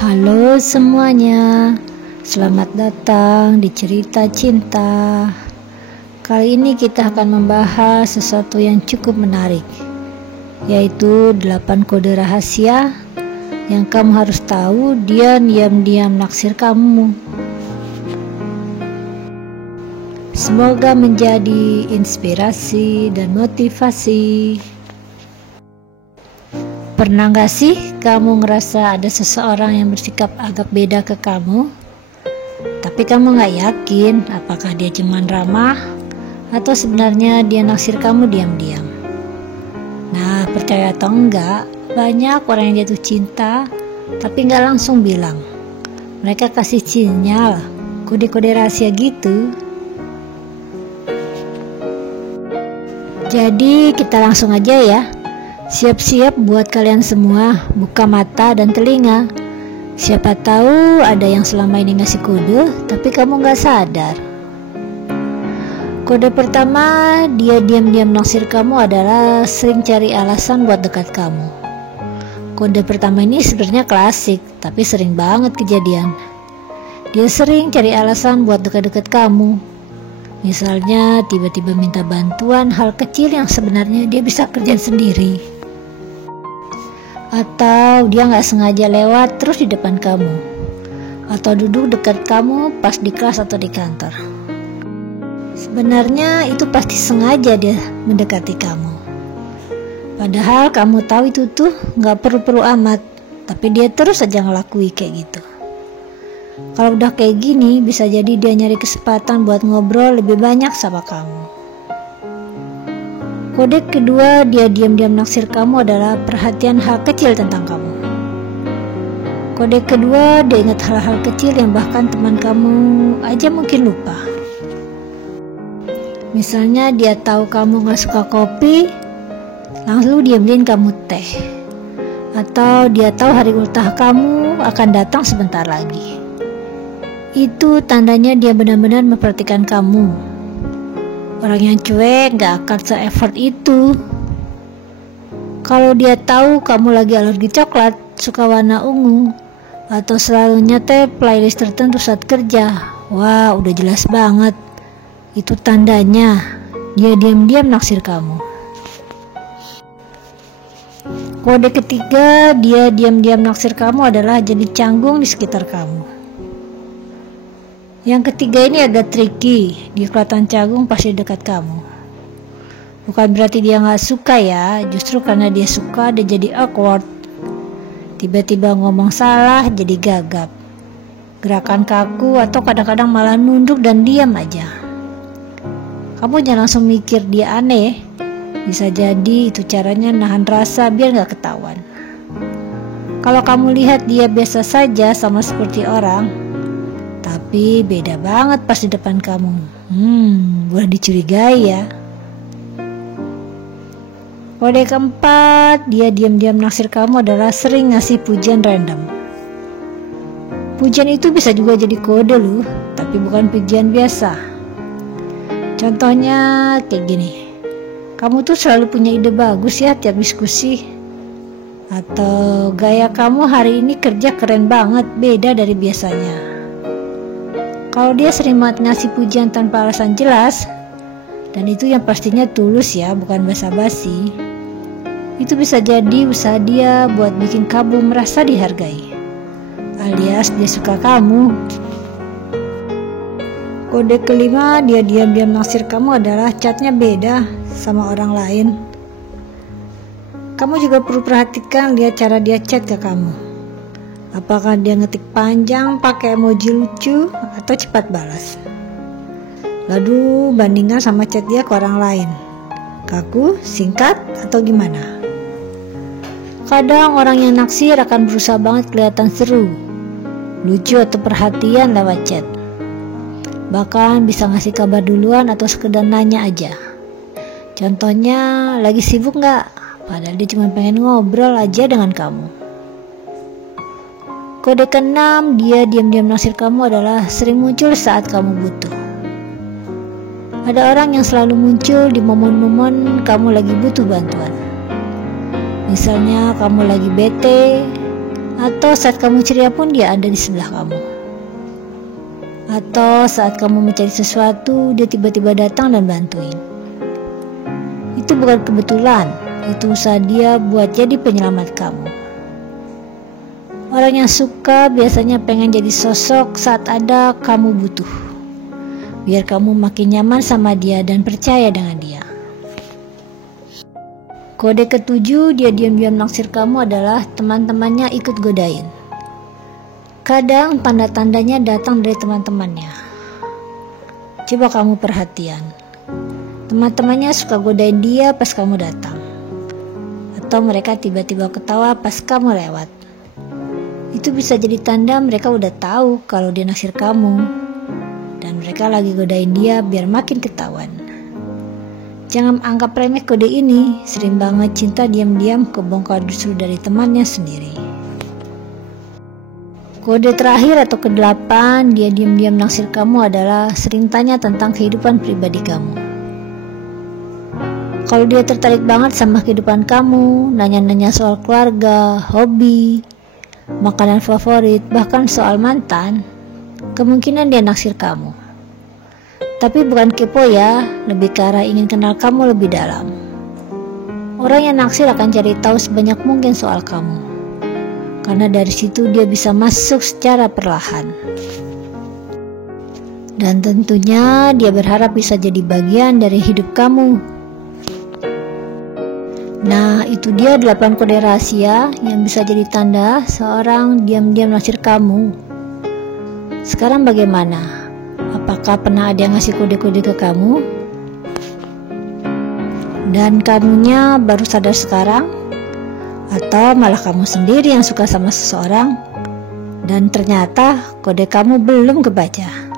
Halo semuanya, selamat datang di Cerita Cinta. Kali ini kita akan membahas sesuatu yang cukup menarik, yaitu 8 kode rahasia yang kamu harus tahu dia diam-diam naksir kamu. Semoga menjadi inspirasi dan motivasi. Pernah gak sih kamu ngerasa ada seseorang yang bersikap agak beda ke kamu, tapi kamu gak yakin apakah dia cuma ramah atau sebenarnya dia naksir kamu diam-diam? Nah, percaya atau enggak, banyak orang yang jatuh cinta tapi gak langsung bilang. Mereka kasih sinyal, kode-kode rahasia gitu. Jadi kita langsung aja ya. Siap-siap buat kalian semua, buka mata dan telinga. Siapa tahu ada yang selama ini ngasih kode, tapi kamu gak sadar. Kode pertama, dia diam-diam naksir kamu adalah sering cari alasan buat dekat kamu. Kode pertama ini sebenarnya klasik, tapi sering banget kejadian. Dia sering cari alasan buat dekat-dekat kamu. Misalnya tiba-tiba minta bantuan hal kecil yang sebenarnya dia bisa kerjain sendiri. Atau dia gak sengaja lewat terus di depan kamu, atau duduk dekat kamu pas di kelas atau di kantor. Sebenarnya itu pasti sengaja dia mendekati kamu. Padahal kamu tahu itu tuh gak perlu-perlu amat, tapi dia terus aja ngelakui kayak gitu. Kalau udah kayak gini, bisa jadi dia nyari kesempatan buat ngobrol lebih banyak sama kamu. Kode kedua, dia diam-diam naksir kamu adalah perhatian hal kecil tentang kamu. Kode kedua, dia ingat hal-hal kecil yang bahkan teman kamu aja mungkin lupa. Misalnya dia tahu kamu gak suka kopi, langsung dia beliin kamu teh. Atau dia tahu hari ultah kamu akan datang sebentar lagi. Itu tandanya dia benar-benar memperhatikan kamu. Orang yang cuek gak akan se-effort itu. Kalau dia tahu kamu lagi alergi coklat, suka warna ungu, atau selalu nyetel playlist tertentu saat kerja, wah udah jelas banget. Itu tandanya dia diam-diam naksir kamu. Kode ketiga, dia diam-diam naksir kamu adalah jadi canggung di sekitar kamu. Yang ketiga ini agak tricky, dia kelihatan canggung pasti dekat kamu. Bukan berarti dia gak suka ya, justru karena dia suka dia jadi awkward. Tiba-tiba ngomong salah jadi gagap, gerakan kaku atau kadang-kadang malah nunduk dan diam aja. Kamu jangan langsung mikir dia aneh, bisa jadi itu caranya nahan rasa biar gak ketahuan. Kalau kamu lihat dia biasa saja sama seperti orang, tapi beda banget pas di depan kamu. Boleh dicurigai ya. Kode keempat, dia diam-diam naksir kamu adalah sering ngasih pujian random. Pujian itu bisa juga jadi kode loh, tapi bukan pujian biasa. Contohnya kayak gini, kamu tuh selalu punya ide bagus ya tiap diskusi. Atau gaya kamu hari ini kerja keren banget, beda dari biasanya. Kalau dia sering banget ngasih pujian tanpa alasan jelas, dan itu yang pastinya tulus ya, bukan basa-basi, itu bisa jadi usaha dia buat bikin kamu merasa dihargai, alias dia suka kamu. Kode kelima, dia diam-diam naksir kamu adalah chatnya beda sama orang lain. Kamu juga perlu perhatikan lihat cara dia chat ke kamu. Apakah dia ngetik panjang pakai emoji lucu atau cepat balas? Lalu bandingkan sama chat dia ke orang lain, kaku, singkat, atau gimana? Kadang orang yang naksir akan berusaha banget kelihatan seru, lucu atau perhatian lewat chat. Bahkan bisa ngasih kabar duluan atau sekedar nanya aja. Contohnya, lagi sibuk gak? Padahal dia cuma pengen ngobrol aja dengan kamu. Kode keenam, dia diam-diam naksir kamu adalah sering muncul saat kamu butuh. Ada orang yang selalu muncul di momen-momen kamu lagi butuh bantuan. Misalnya kamu lagi bete, Atau saat kamu ceria pun dia ada di sebelah kamu. Atau saat kamu mencari sesuatu, dia tiba-tiba datang dan bantuin. Itu bukan kebetulan, itu usaha dia buat jadi penyelamat kamu. Orang yang suka biasanya pengen jadi sosok saat ada kamu butuh, biar kamu makin nyaman sama dia dan percaya dengan dia. Kode ketujuh dia diam-diam naksir kamu adalah teman-temannya ikut godain. Kadang tanda-tandanya datang dari teman-temannya. Coba kamu perhatian. Teman-temannya suka godain dia pas kamu datang. Atau mereka tiba-tiba ketawa pas kamu lewat. Itu bisa jadi tanda mereka udah tahu kalau dia naksir kamu. Dan mereka lagi godain dia biar makin ketahuan. Jangan anggap remeh kode ini, sering banget cinta diam-diam kebongkar justru dari temannya sendiri. Kode terakhir atau ke-8 dia diam-diam naksir kamu adalah sering tanya tentang kehidupan pribadi kamu. Kalau dia tertarik banget sama kehidupan kamu, nanya-nanya soal keluarga, hobi, makanan favorit, bahkan soal mantan, kemungkinan dia naksir kamu. Tapi bukan kepo ya, lebih ke arah ingin kenal kamu lebih dalam. Orang yang naksir akan cari tahu sebanyak mungkin soal kamu. Karena dari situ dia bisa masuk secara perlahan. Dan tentunya dia berharap bisa jadi bagian dari hidup kamu. Nah, itu dia 8 kode rahasia yang bisa jadi tanda seorang diam-diam naksir kamu. Sekarang bagaimana? Apakah pernah ada yang ngasih kode-kode ke kamu? Dan kamunya baru sadar sekarang? Atau malah kamu sendiri yang suka sama seseorang dan ternyata kode kamu belum kebaca?